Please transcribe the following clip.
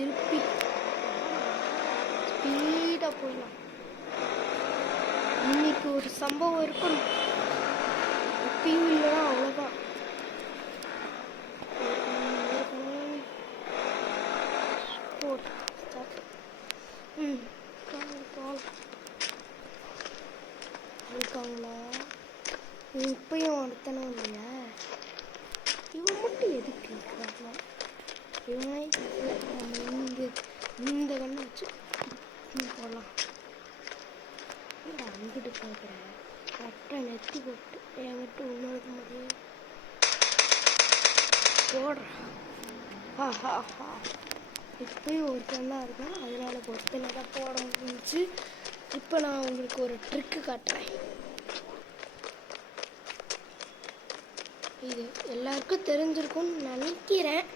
திருப்பி ஸ்பீடாக போயிடலாம். இன்னைக்கு ஒரு சம்பவம் இருக்கணும், எப்பயும் இல்லைன்னா அவ்வளோதான். இருக்காங்களா? இப்பயும் ஒருத்தனும் இல்லையா? இவன் மட்டும் எதுக்கு இருக்கிறாங்க? இவனை நம்ம இந்த கண்ணை வச்சு போடலாம். அங்கிட்டு பார்க்குறேன் கரெக்டாக நெத்தி போட்டு என்கிட்ட இன்னொரு மாதிரி போடுறேன். இப்பயும் ஒருத்தன் தான் இருக்கான், அதனால ஒருத்தனை தான் போட முடிஞ்சிச்சு. இப்போ நான் உங்களுக்கு ஒரு ட்ரிக்கு காட்டுறேன். இது எல்லாருக்கும் தெரிஞ்சிருக்கும்னு நினைக்கிறேன்.